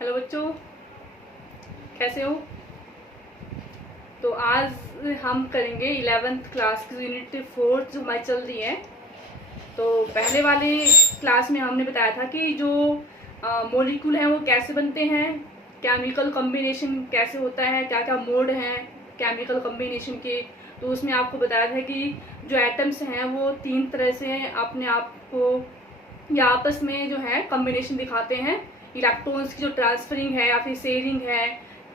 Hello बच्चों, कैसे हो। तो आज हम करेंगे 11th क्लास की यूनिट 4 जो हमारी चल रही है। तो पहले वाले क्लास में हमने बताया था कि जो मॉलिक्यूल हैं वो कैसे बनते हैं, केमिकल कॉम्बिनेशन कैसे होता है, क्या क्या मोड हैं केमिकल कॉम्बिनेशन के। तो उसमें आपको बताया था कि जो एटम्स हैं वो 3 तरह से अपने आप को या आपस में जो है कॉम्बिनेशन दिखाते हैं। इलेक्ट्रॉन्स की जो ट्रांसफरिंग है या फिर शेयरिंग है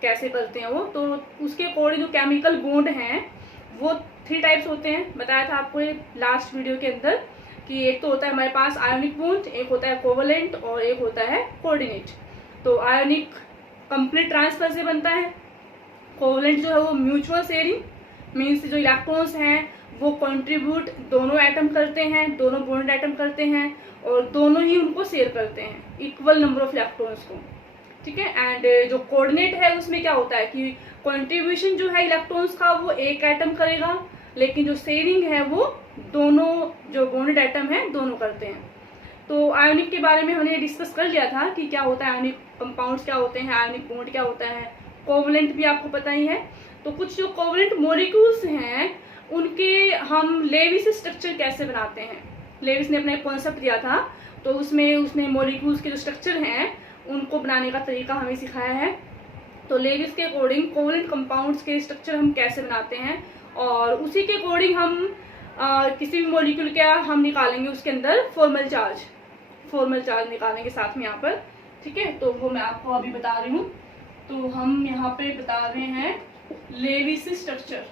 कैसे करते हैं वो, तो उसके अकॉर्डिंग जो केमिकल बॉन्ड हैं वो 3 टाइप्स होते हैं। बताया था आपको लास्ट वीडियो के अंदर कि एक तो होता है हमारे पास आयोनिक बॉन्ड, एक होता है कोवलेंट और एक होता है कोऑर्डिनेट। तो आयोनिक कंप्लीट ट्रांसफर से बनता है, कोवलेंट जो है वो म्यूचुअल शेयरिंग मीन्स जो इलेक्ट्रॉन्स हैं वो कंट्रीब्यूट दोनों एटम करते हैं, दोनों बॉन्ड एटम करते हैं और दोनों ही उनको शेयर करते हैं इक्वल नंबर ऑफ इलेक्ट्रॉन्स को, ठीक है। एंड जो कोऑर्डिनेट है उसमें क्या होता है कि कंट्रीब्यूशन जो है इलेक्ट्रॉन्स का वो एक एटम करेगा, लेकिन जो शेयरिंग है वो दोनों जो बॉन्डेड एटम है दोनों करते हैं। तो आयोनिक के बारे में हमने डिस्कस कर लिया था कि क्या होता है आयोनिक कंपाउंड्स, क्या होते हैं आयोनिक बॉन्ड, क्या होता है कोवलेंट भी आपको पता ही है। तो कुछ जो कोवलेंट मॉलिक्यूल्स हैं उनके हम लेविस स्ट्रक्चर कैसे बनाते हैं। लेविस ने अपना एक कॉन्सेप्ट दिया था, तो उसमें उसने मॉलिक्यूल्स के जो स्ट्रक्चर हैं उनको बनाने का तरीका हमें सिखाया है। तो लेविस के अकॉर्डिंग कोवलेंट कंपाउंड्स के स्ट्रक्चर हम कैसे बनाते हैं और उसी के अकॉर्डिंग हम किसी भी मॉलिक्यूल का हम निकालेंगे उसके अंदर फॉर्मल चार्ज निकालेंगे साथ में यहाँ पर, ठीक है। तो वो मैं आपको अभी बता रही हूँ। तो हम यहाँ पे बता रहे हैं Lewis structure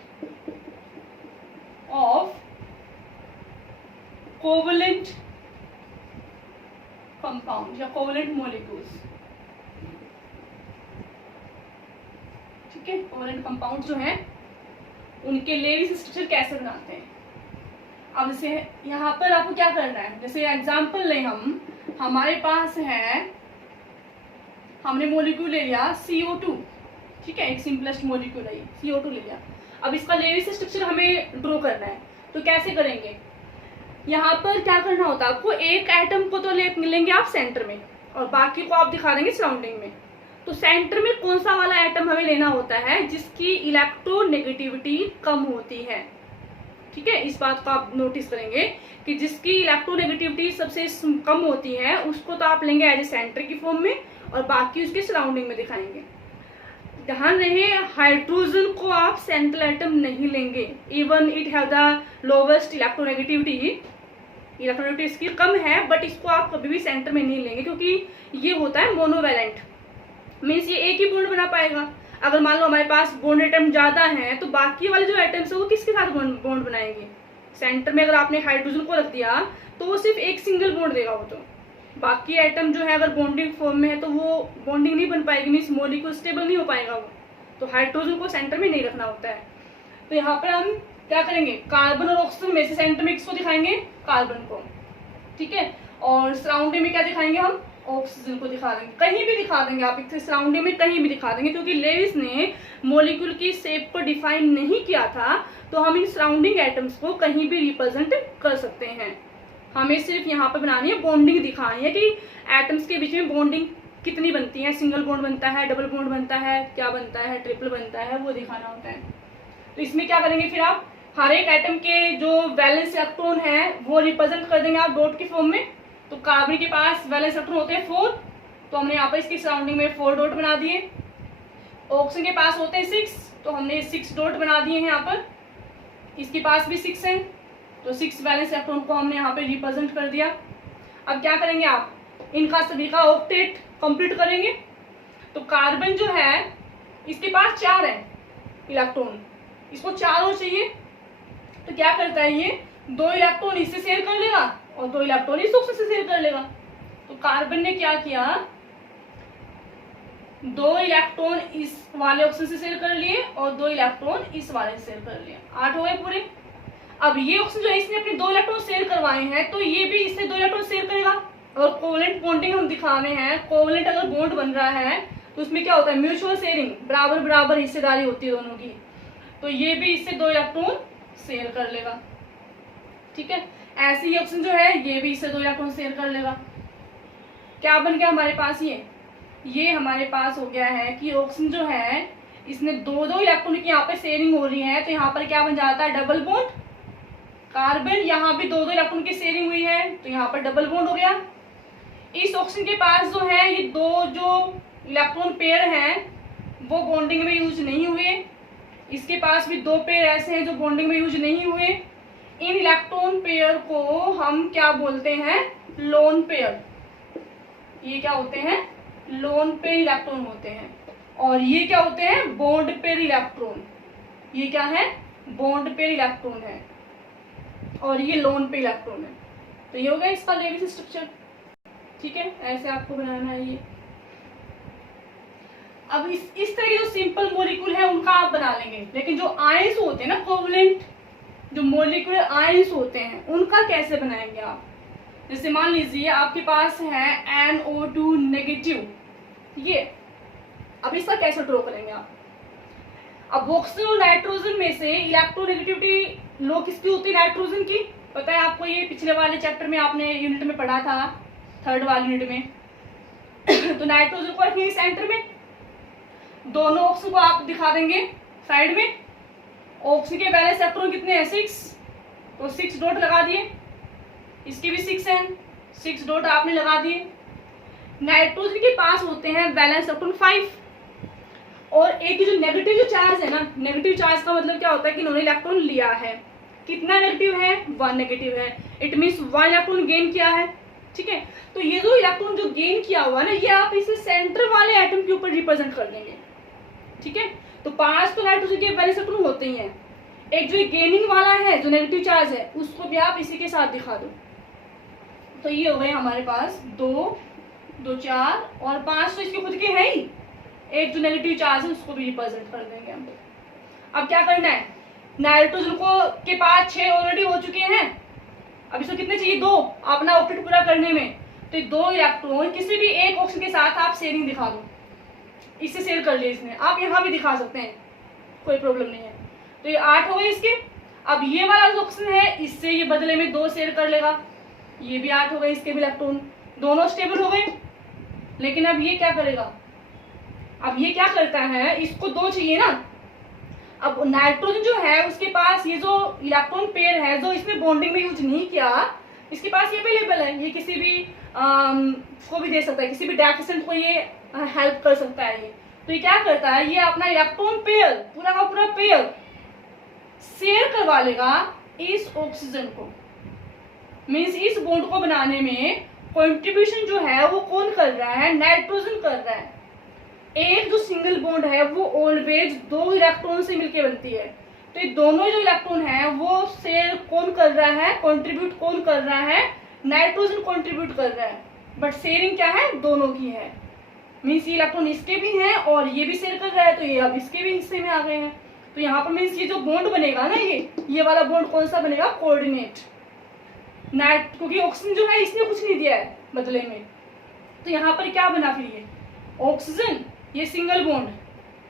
of covalent compound या कोवलेंट मॉलिक्यूल्स, ठीक है। कोवलेंट कंपाउंड जो है उनके लेविस स्ट्रक्चर कैसे बनाते हैं। अब जैसे यहाँ पर आपको क्या करना है, जैसे एग्जांपल लें हम, हमारे पास है, हमने मॉलिक्यूल ले लिया CO2, ठीक है, एक सिंपलेस्ट मॉलिक्यूल है CO2 ले लिया। अब इसका लेविस स्ट्रक्चर हमें ड्रॉ करना है, तो कैसे करेंगे। यहाँ पर क्या करना होता है आपको, एक एटम को तो लेंगे आप सेंटर में और बाकी को आप दिखा देंगे सराउंडिंग में। तो सेंटर में कौन सा वाला एटम हमें लेना होता है जिसकी इलेक्ट्रोनेगेटिविटी कम होती है, ठीक है। इस बात को आप नोटिस करेंगे कि जिसकी इलेक्ट्रोनेगेटिविटी सबसे कम होती है उसको तो आप लेंगे एज ए सेंटर की फॉर्म में और बाकी उसके सराउंडिंग में दिखाएंगे। ध्यान रहे हाइड्रोजन को आप सेंट्रल एटम नहीं लेंगे, even it have the lowest electronegativity इसकी कम है, बट इसको आप कभी भी सेंटर में नहीं लेंगे क्योंकि ये होता है मोनोवैलेंट, मीन्स ये एक ही बॉन्ड बना पाएगा। अगर मान लो हमारे पास बॉन्ड एटम ज्यादा हैं तो बाकी वाले जो एटम्स है वो किसके साथ बॉन्ड बनाएंगे। सेंटर में अगर आपने हाइड्रोजन को रख दिया तो वो सिर्फ एक सिंगल बॉन्ड देगा, वो तो बाकी एटम जो है अगर बॉन्डिंग फॉर्म में है तो वो बॉन्डिंग नहीं बन पाएगी, मीन्स मॉलिक्यूल स्टेबल नहीं हो पाएगा वो। तो हाइड्रोजन को सेंटर में नहीं रखना होता है। तो यहाँ पर हम क्या करेंगे, कार्बन और ऑक्सीजन में से सेंटर में किसको दिखाएंगे, कार्बन को, ठीक है। और सराउंडिंग में क्या दिखाएंगे, हम ऑक्सीजन को दिखा देंगे, कहीं भी दिखा देंगे आप इसे सराउंडिंग में कहीं भी दिखा देंगे, क्योंकि लेविस ने मॉलिक्यूल की शेप को डिफाइन नहीं किया था। तो हम इन सराउंडिंग एटम्स को कहीं भी रिप्रेजेंट कर सकते हैं। हमें सिर्फ यहाँ पे बनानी है, बॉन्डिंग दिखानी है कि एटम्स के बीच में बॉन्डिंग कितनी बनती है, सिंगल बॉन्ड बनता है, डबल बॉन्ड बनता है, क्या बनता है, ट्रिपल बनता है, वो दिखाना होता है। तो इसमें क्या करेंगे फिर आप, हर एक एटम के जो वैलेंस इलेक्ट्रॉन है वो रिप्रेजेंट कर देंगे आप डॉट की फॉर्म में। तो कार्बन के पास वैलेंस इलेक्ट्रॉन होते हैं 4, तो हमने यहाँ पर इसकी सराउंडिंग में 4 डॉट बना दिए। ऑक्सीजन के पास होते हैं 6, तो हमने 6 डॉट बना दिए हैं यहाँ पर। इसके पास भी 6 है, तो 6 वैलेंस इलेक्ट्रॉन को हमने यहाँ पे रिप्रेजेंट कर दिया। अब क्या करेंगे आप, इनका सभी का ऑक्टेट कंप्लीट करेंगे। तो कार्बन जो है इसके पास 4 है इलेक्ट्रॉन, इसको 4 और चाहिए। तो क्या करता है ये, 2 इलेक्ट्रॉन इससे शेयर कर लेगा और 2 इलेक्ट्रॉन इस ऑक्सीजन से शेयर कर लेगा। तो कार्बन ने क्या किया, 2 इलेक्ट्रॉन इस वाले ऑक्सीजन से शेयर कर लिए और 2 इलेक्ट्रॉन इस वाले से शेयर कर लिए, 8 हो गए पूरे। अब ये ऑक्सीजन जो है इसने अपने 2 इलेक्ट्रॉन शेयर करवाए हैं, तो ये भी इससे 2 इलेक्ट्रॉन शेयर करेगा। और कोवलेंट बॉन्डिंग हम दिखा रहे हैं, कोवलेंट अगर बॉन्ड बन रहा है तो उसमें क्या होता है, म्यूचुअल शेयरिंग, बराबर बराबर हिस्सेदारी होती है दोनों की। तो ये भी इससे 2 इलेक्ट्रॉन शेयर कर लेगा, ठीक है। ऐसे ही ऑक्सीजन जो है ये भी इससे 2 इलेक्ट्रॉन शेयर कर लेगा। क्या बन गया हमारे पास, ये ये हमारे पास हो गया है कि ऑक्सीजन जो है इसने दो दो इलेक्ट्रॉन की यहाँ पे शेयरिंग हो रही है, तो यहाँ पर क्या बन जाता है, डबल बॉन्ड। कार्बन यहाँ भी दो दो इलेक्ट्रॉन की शेयरिंग हुई है, तो यहाँ पर डबल बॉन्ड हो गया। इस ऑक्सीजन के पास जो है ये दो जो इलेक्ट्रॉन पेयर हैं वो बॉन्डिंग में यूज नहीं हुए। इसके पास भी दो पेयर ऐसे हैं जो बॉन्डिंग में यूज नहीं हुए। इन इलेक्ट्रॉन पेयर को हम क्या बोलते हैं, लोन पेयर। ये क्या होते हैं, लोन पेयर इलेक्ट्रॉन होते हैं। और ये क्या होते हैं, बॉन्ड पेयर इलेक्ट्रॉन। ये क्या है, बॉन्ड पेयर इलेक्ट्रॉन है और ये लोन पेयर इलेक्ट्रॉन है। तो ये हो गया इसका लेविस स्ट्रक्चर। ठीक है, ऐसे आपको बनाना है ये। अब इस तरह के जो सिंपल मॉलिक्यूल है उनका आप बना लेंगे, लेकिन जो आयंस होते हैं ना, कोवलेंट जो मॉलिक्यूलर आयंस होते हैं उनका कैसे बनाएंगे आप। जैसे मान लीजिए आपके पास है NO2 नेगेटिव, ये अब इसका कैसे ड्रॉ करेंगे आप। अब ऑक्सीजन और नाइट्रोजन में से इलेक्ट्रोनेगेटिविटी लो किसकी होती है, नाइट्रोजन की। पता है आपको, ये पिछले वाले चैप्टर में आपने यूनिट में पढ़ा था, थर्ड वाले यूनिट में। तो नाइट्रोजन को रखेंगे सेंटर में, दोनों ऑक्सीजन को आप दिखा देंगे साइड में। ऑक्सीजन के वैलेंस इलेक्ट्रॉन कितने हैं, 6, तो 6 डॉट लगा दिए। इसके भी 6 हैं, 6 डॉट आपने लगा दिए। नाइट्रोजन के पास होते हैं वैलेंस इलेक्ट्रॉन 5। और एक जो नेगेटिव जो चार्ज है ना, नेगेटिव चार्ज का मतलब क्या होता है कि इन्होंने इलेक्ट्रॉन लिया है। कितना नेगेटिव है, 1 नेगेटिव है। इट मीन्स 1 इलेक्ट्रॉन गेन किया है। ठीक है, तो ये जो इलेक्ट्रॉन जो गेन किया हुआ ना, ये आप इसे सेंटर वाले एटम के ऊपर रिप्रेजेंट कर देंगे। ठीक है, तो 5 तो नाइट्रोजन के वैलेंस इलेक्ट्रॉन होते ही हैं। एक जो गेनिंग वाला है जो नेगेटिव चार्ज है उसको भी आप इसी के साथ दिखा दो। तो ये हो गए हमारे पास 2, 2, 4 और 5 तो इसके खुद के हैं ही। एक जो नेगेटिव चार्ज है उसको भी रिप्रेजेंट कर देंगे हम। अब क्या करना है, नाइट्रोजन को के पास 6 ऑलरेडी हो चुके हैं। अब इसको कितने चाहिए, 2, अपना ऑक्टेट पूरा करने में। तो 2 इलेक्ट्रॉन किसी भी एक ऑक्सीजन के साथ आप शेयरिंग दिखा दो। इससे शेयर कर लिया इसने, आप यहाँ भी दिखा सकते हैं, कोई प्रॉब्लम नहीं है। तो ये 8 हो गए इसके। अब ये वाला जो ऑक्सीजन है इससे ये बदले में 2 शेयर कर लेगा, ये भी 8 हो गए इसके भी इलेक्ट्रॉन, दोनों स्टेबल हो गए। लेकिन अब ये क्या करेगा, अब ये क्या करता है, इसको 2 चाहिए ना। अब नाइट्रोजन जो है उसके पास ये जो इलेक्ट्रॉन पेयर है जो इसने बॉन्डिंग में यूज नहीं किया, इसके पास ये अवेलेबल है। ये किसी भी को भी दे सकता है, किसी भी डेफिशिएंट को ये हेल्प कर सकता है। ये तो ये क्या करता है, ये अपना इलेक्ट्रॉन पेयर पूरा का पूरा पेयर शेयर करवा लेगा इस ऑक्सीजन को। मीन्स इस बॉन्ड को बनाने में कंट्रीब्यूशन जो है वो कौन कर रहा है, नाइट्रोजन कर रहा है। एक जो सिंगल बॉन्ड है वो ऑलवेज 2 इलेक्ट्रॉन से मिलकर बनती है। तो ये दोनों जो इलेक्ट्रॉन है वो शेयर कौन कर रहा है, कंट्रीब्यूट कौन कर रहा है, नाइट्रोजन कंट्रीब्यूट कर रहा है। बट शेयरिंग क्या है, दोनों की है। मीन्स ये इलेक्ट्रॉन इसके भी हैं और ये भी शेयर कर रहा है, तो ये अब इसके भी हिस्से में आ गए हैं। तो यहाँ पर मीन्स ये जो बॉन्ड बनेगा ना, ये वाला बॉन्ड कौन सा बनेगा, कोऑर्डिनेट। क्योंकि ऑक्सीजन जो है इसने कुछ नहीं दिया है बदले में। तो यहाँ पर क्या बना फिर, ये ऑक्सीजन, ये सिंगल बॉन्ड,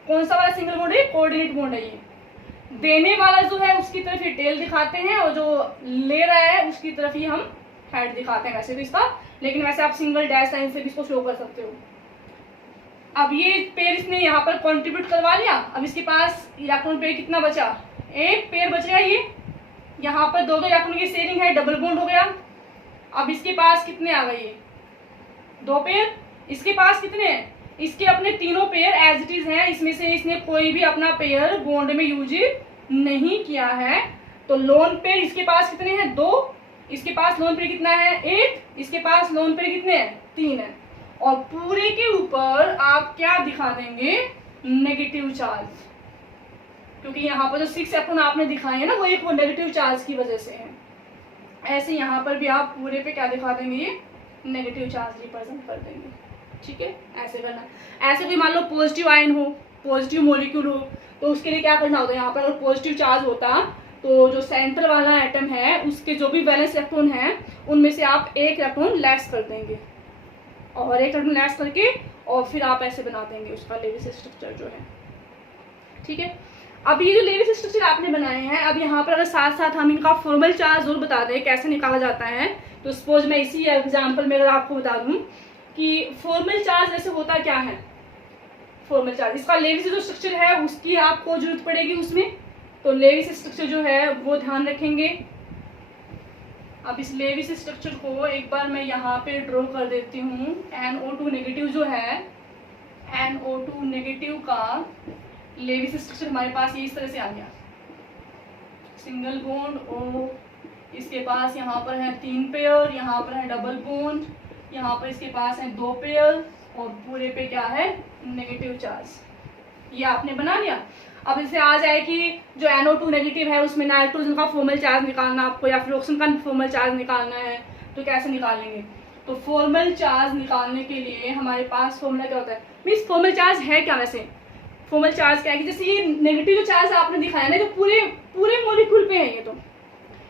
कौन सा वाला सिंगल बॉन्ड है, कोऑर्डिनेट बॉन्ड है। ये देने वाला जो है उसकी तरफ ये टेल दिखाते हैं और जो ले रहा है उसकी तरफ ही हम हेड दिखाते हैं वैसे तो इसका, लेकिन वैसे आप सिंगल डैश साइन से भी इसको शो कर सकते हो। अब ये पेयर इसने यहाँ पर कंट्रीब्यूट करवा लिया। अब इसके पास इलेक्ट्रॉन पेयर कितना बचा, 1 पेयर बच गया। ये यहाँ पर 2 इलेक्ट्रॉन की शेयरिंग है, डबल बॉन्ड हो गया। अब इसके पास कितने आ गए, ये 2 पेयर। इसके पास कितने हैं, इसके अपने तीनों पेयर एज इट इज हैं। इसमें से इसने कोई भी अपना पेयर बॉन्ड में यूज नहीं किया है। तो लोन पेयर इसके पास कितने हैं, 2। इसके पास लोन पेयर कितना है, 1। इसके पास लोन पेयर कितने हैं, 3 है। और पूरे के ऊपर आप क्या दिखा देंगे, नेगेटिव चार्ज। क्योंकि यहाँ पर जो 6 इलेक्ट्रॉन आपने दिखाए हैं ना वो एक वो नेगेटिव चार्ज की वजह से है। ऐसे यहाँ पर भी आप पूरे पे क्या दिखा देंगे, ये नेगेटिव चार्ज रिप्रेजेंट कर देंगे। ठीक है, ऐसे करना। ऐसे कोई मान लो पॉजिटिव आयन हो, पॉजिटिव मॉलिक्यूल हो, तो उसके लिए क्या करना होता है, यहाँ पर अगर पॉजिटिव चार्ज होता तो जो सेंटर वाला एटम है उसके जो भी वैलेंस इलेक्ट्रॉन है उनमें से आप 1 इलेक्ट्रॉन लेस कर देंगे और 1 इलेक्ट्रॉन लेस करके और फिर आप ऐसे बना देंगे उसका लेविस स्ट्रक्चर जो है। ठीक है, अब ये जो लेविस स्ट्रक्चर आपने बनाए हैं, अब यहाँ पर अगर साथ साथ हम इनका फॉर्मल चार्ज जरूर बता दें कैसे निकाला जाता है। तो सपोज मैं इसी एग्जाम्पल में अगर आपको बता दूं, कि फॉर्मल चार्ज जैसे होता क्या है, फॉर्मल चार्ज इसका लेविस जो स्ट्रक्चर है उसकी आपको जरूरत पड़ेगी उसमें, तो लेविस स्ट्रक्चर जो है वो ध्यान रखेंगे। अब इस लेविस स्ट्रक्चर को एक बार मैं यहाँ पे ड्रॉ कर देती हूँ। NO2 नेगेटिव जो है, NO2 नेगेटिव का लेविस स्ट्रक्चर हमारे पास ये इस तरह से आ गया, सिंगल बॉन्ड O, इसके पास यहाँ पर है 3 पेयर, यहाँ पर है डबल बॉन्ड, यहाँ पर इसके पास है 2 पेयर और पूरे पे क्या है नेगेटिव चार्ज, ये आपने बना लिया। अब इसे आ जाए कि जो NO2 नेगेटिव है उसमें नाइट्रोजन का फॉर्मल चार्ज निकालना आपको या फिर ऑक्सीजन का फॉर्मल चार्ज निकालना है, तो कैसे निकालेंगे। तो फॉर्मल चार्ज निकालने के लिए हमारे पास फॉर्मूला क्या होता है, मीन्स फॉर्मल चार्ज है क्या, वैसे फॉर्मल चार्ज क्या है कि जैसे ये नेगेटिव जो चार्ज आपने दिखाया ना, तो पूरे मॉलिक्यूल पे है ये, तो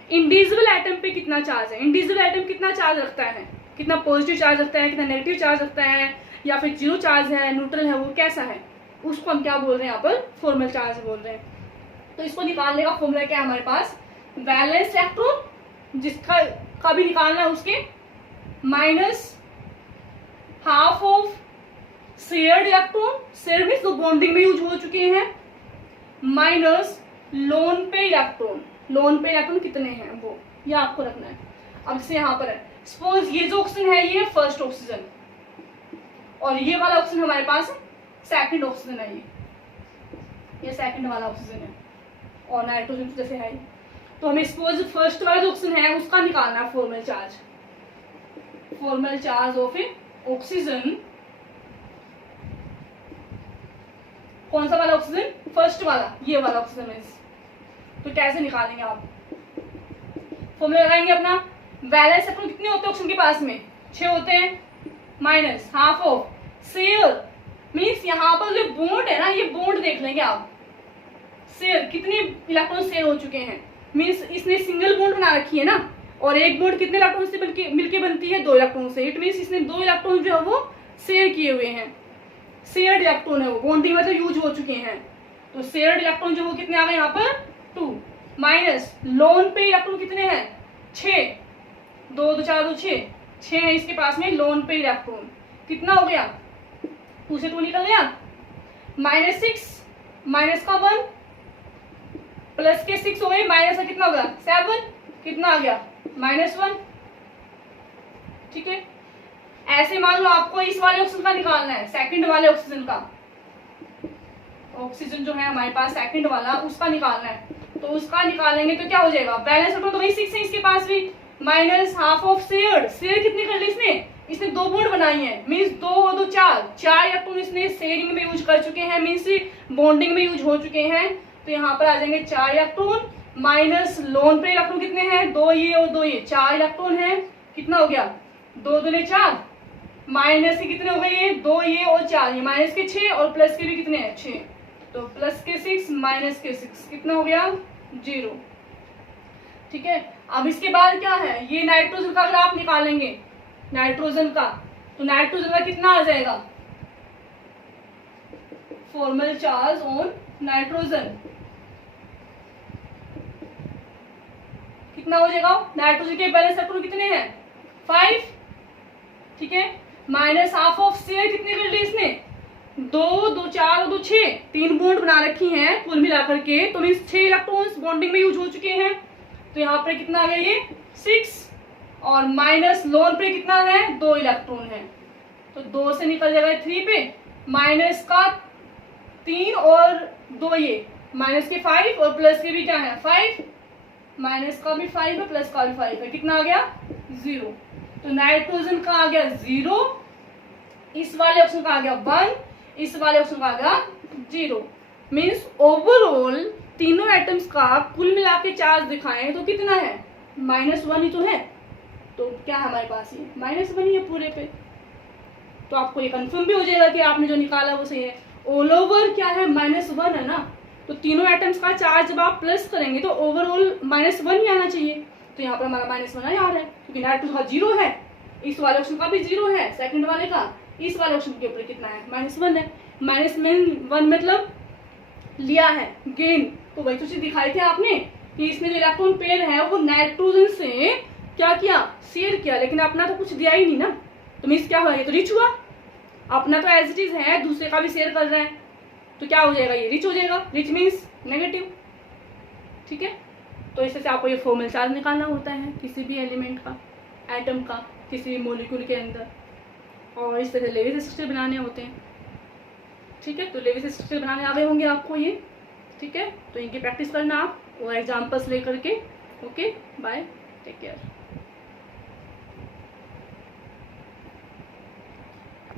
इंडिविजुअल एटम पे कितना चार्ज है, इंडिविजुअल एटम कितना चार्ज रखता है, कितना पॉजिटिव चार्ज रखता है, कितना नेगेटिव चार्ज रखता है, या फिर जीरो चार्ज है, न्यूट्रल है, वो कैसा है, उसको हम क्या बोल रहे हैं यहाँ पर फॉर्मल चार्ज बोल रहे हैं। तो इसको निकालने का फॉर्मूला क्या है हमारे पास, वैलेंस इलेक्ट्रॉन जिसका का भी निकालना है उसके minus half of shared electron, shared means जो बॉन्डिंग में यूज हो चुके हैं, माइनस लोन पे इलेक्ट्रॉन, लोन पे इलेक्ट्रॉन कितने हैं वो ये आपको रखना है। अब जैसे यहाँ पर है सपोज ये जो ऑक्सीजन है ये फर्स्ट ऑक्सीजन और ये वाला ऑक्सीजन हमारे पास सेकंड ऑक्सीजन है, ये सेकंड वाला ऑक्सीजन है और नाइट्रोजन जैसे है, तो हमें सपोज फर्स्ट वाला जो ऑक्सीजन है उसका निकालना है formal charge, formal charge of A oxygen, कौन सा वाला ऑक्सीजन, फर्स्ट वाला, ये वाला ऑक्सीजन है। तो कैसे निकालेंगे आप, फॉर्मूला लगाएंगे अपना, वैलेंस इलेक्ट्रॉन कितने होते हैं ऑक्सीजन के पास में 6 होते हैं, minus half of share, means यहाँ पर जो बॉन्ड है ना, ये बॉन्ड देख लेंगे आप, शेयर कितने इलेक्ट्रॉन शेयर हो चुके हैं, मीन्स इसने सिंगल बॉन्ड बना रखी है ना, और एक बॉन्ड कितने इलेक्ट्रॉन से मिलके बनती है 2 इलेक्ट्रॉन से, इट मीन्स इसने 2 इलेक्ट्रॉन जो है वो शेयर किए हुए हैं, शेयर्ड इलेक्ट्रॉन है वो, बॉन्डिंग में तो यूज हो चुके हैं, तो शेयर्ड इलेक्ट्रॉन जो वो कितने आ गए यहाँ पर 2, माइनस लोन पे इलेक्ट्रॉन कितने हैं 6, 2 2 4 2 6 है इसके पास में लोन पे इलेक्ट्रॉन, कितना हो गया 2 से 2 निकल गया, माइनस 6 माइनस का 1 प्लस के 6 हो गए, माइनस का कितना होगा 7, कितना आ गया -1, ठीक है। ऐसे मान लो आपको इस वाले ऑक्सीजन का निकालना है, सेकंड वाले ऑक्सीजन का, ऑक्सीजन जो है हमारे पास सेकंड वाला उसका निकालना है, तो उसका निकालेंगे तो क्या हो जाएगा, बैलेंस इलेक्ट्रॉन तो वही 6 है इसके पास भी, minus half of shared, share कितनी कर ली इसने 2 बॉन्ड बनाई है, मीन्स 2 और 2 4 इलेक्ट्रॉन इसने शेयरिंग में यूज कर चुके हैं, मीन्स बॉन्डिंग में यूज हो चुके हैं, तो यहाँ पर आ जाएंगे 4 इलेक्ट्रॉन, माइनस लोन पे इलेक्ट्रॉन कितने हैं 2 ये और 2 ये, 4 इलेक्ट्रॉन है, कितना हो गया 2 दूने 4, माइनस के कितने हो गए ये 2 ये और 4 ये, माइनस के 6 और प्लस के भी कितने हैं 6, तो प्लस के 6 माइनस के 6 कितना हो गया 0, ठीक है। अब इसके बाद क्या है, ये नाइट्रोजन का अगर आप निकालेंगे नाइट्रोजन का, तो नाइट्रोजन का कितना आ जाएगा, फॉर्मल चार्ज ऑन नाइट्रोजन कितना हो जाएगा, नाइट्रोजन के बैलेंस इलेक्ट्रॉन कितने हैं 5, ठीक है, माइनस हाफ ऑफ शेयर कितने कर लिए इसने 2 2 4 और 2 6, 3 बॉन्ड बना रखी हैं कुल मिलाकर के, तो मीन्स 6 इलेक्ट्रॉन्स बॉन्डिंग में यूज हो चुके हैं, तो यहाँ पर कितना आ गया ये 6, और माइनस लोन पे कितना है 2 इलेक्ट्रॉन है, तो 2 से निकल जाएगा 3 पे, माइनस का 3 और 2 ये, माइनस के 5 और प्लस के भी क्या है 5, माइनस का भी 5 है प्लस का भी 5 है, कितना आ गया 0, तो नाइट्रोजन का आ गया 0, इस वाले ऑप्शन का आ गया 1, इस वाले ऑप्शन का आ गया 0, मीन्स ओवरऑल तीनों एटम्स का कुल मिला के चार्ज दिखाएं तो कितना है -1 ही तो है, तो क्या है हमारे पास ये -1 ही है पूरे पे, तो आपको ये कंफर्म भी हो जाएगा कि आपने जो निकाला वो सही है, ऑल ओवर क्या है -1 है ना, तो तीनों एटम्स का चार्ज जब आप प्लस करेंगे तो ओवरऑल -1 ही आना चाहिए, तो यहाँ पर हमारा -1 आ रहा है क्योंकि नाइट्रोजन का 0 है, इस वाले ऑप्शन का भी 0 है, सेकंड वाले का, इस वाले ऑप्शन के ऊपर कितना है -1 है, -1 मतलब लिया है गेन, तो वही तो चीज दिखाई थे आपने कि इसमें जो इलेक्ट्रॉन पेयर है वो नाइट्रोजन से क्या किया शेयर किया, लेकिन अपना तो कुछ दिया ही नहीं ना, तो मीन्स क्या हुआ, ये तो रिच हुआ, अपना तो एज इट इज है, दूसरे का भी शेयर कर रहे हैं, तो क्या हो जाएगा, ये रिच हो जाएगा। रिच मीन्स नेगेटिव, ठीक है। तो इस तरह से आपको ये फॉर्मल चार्ज निकालना होता है किसी भी एलिमेंट का, एटम का, किसी भी मॉलिक्यूल के अंदर, और इस तरह से लेविस स्ट्रक्चर बनाने होते हैं, ठीक है। तो लेविस स्ट्रक्चर बनाने आ गए होंगे आपको ये, ठीक है। तो इनकी प्रैक्टिस करना आप और एग्जाम्पल्स लेकर के। Okay, bye, take care.